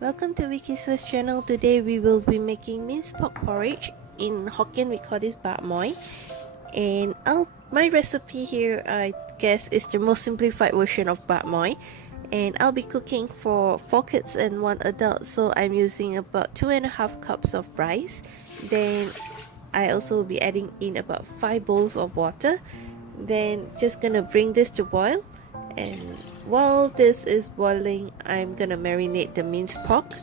Welcome to Wiki's channel. Today we will be making minced pork porridge. In Hokkien we call this Bak Moi. And my recipe here, I guess, is the most simplified version of Bak Moi. And I'll be cooking for 4 kids and 1 adult, so I'm using about 2.5 cups of rice. Then I also will be adding in about 5 bowls of water. Then just gonna bring this to boil, and while this is boiling, I'm gonna marinate the minced pork.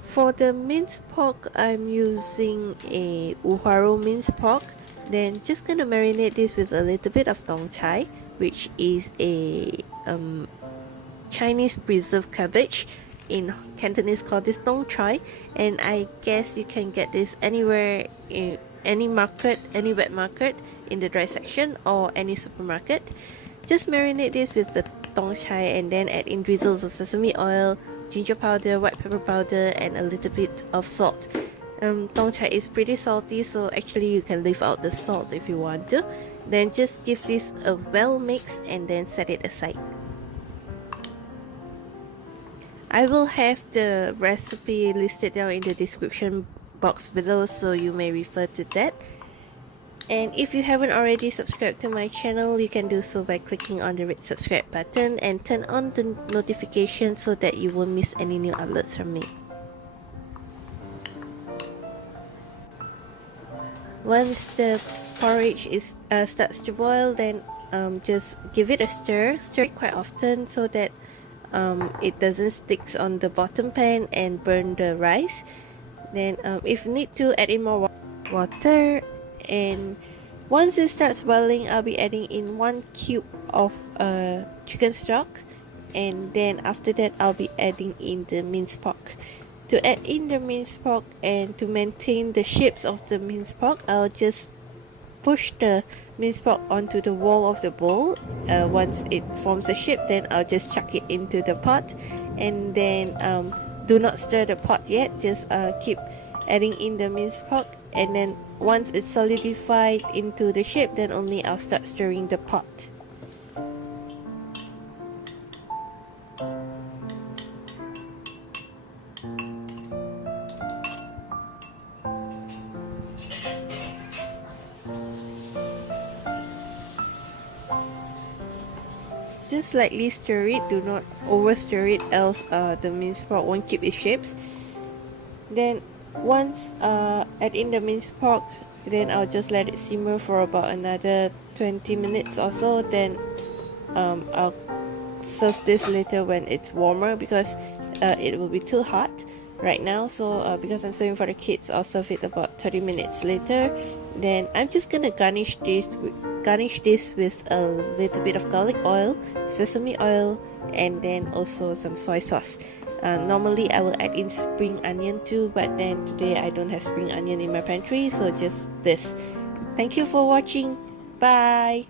For the minced pork, I'm using a Uhuaru minced pork. Then just gonna marinate this with a little bit of tong chai, which is a Chinese preserved cabbage. In Cantonese called this tong chai, and I guess you can get this anywhere, in any market, any wet market, in the dry section or any supermarket. Just marinate this with the tong chai and then add in drizzles of sesame oil, ginger powder, white pepper powder, and a little bit of salt. Tong chai is pretty salty, so actually you can leave out the salt if you want to. Then just give this a well mix and then set it aside. I will have the recipe listed down in the description box below, so you may refer to that. And if you haven't already subscribed to my channel, you can do so by clicking on the red subscribe button and turn on the notification so that you won't miss any new uploads from me. Once the porridge starts to boil, then just give it a stir. Stir it quite often so that it doesn't stick on the bottom pan and burn the rice. Then if need to, add in more water. And once it starts boiling, I'll be adding in 1 cube of chicken stock, and then after that I'll be adding in the minced pork. To add in the minced pork and to maintain the shapes of the minced pork, I'll just push the minced pork onto the wall of the bowl. Once it forms a shape, then I'll just chuck it into the pot, and then do not stir the pot yet. Just keep adding in the minced pork, and then once it's solidified into the shape, then only I'll start stirring the pot. Just lightly stir it, do not over stir it, else the minced pork won't keep its shapes. Then once add in the minced pork, then I'll just let it simmer for about another 20 minutes or so. Then I'll serve this later when it's warmer, because it will be too hot right now. So because I'm serving for the kids, I'll serve it about 30 minutes later. Then I'm just gonna garnish this with a little bit of garlic oil, sesame oil, and then also some soy sauce. Normally I will add in spring onion too, but then today I don't have spring onion in my pantry, so just this. Thank you for watching. Bye.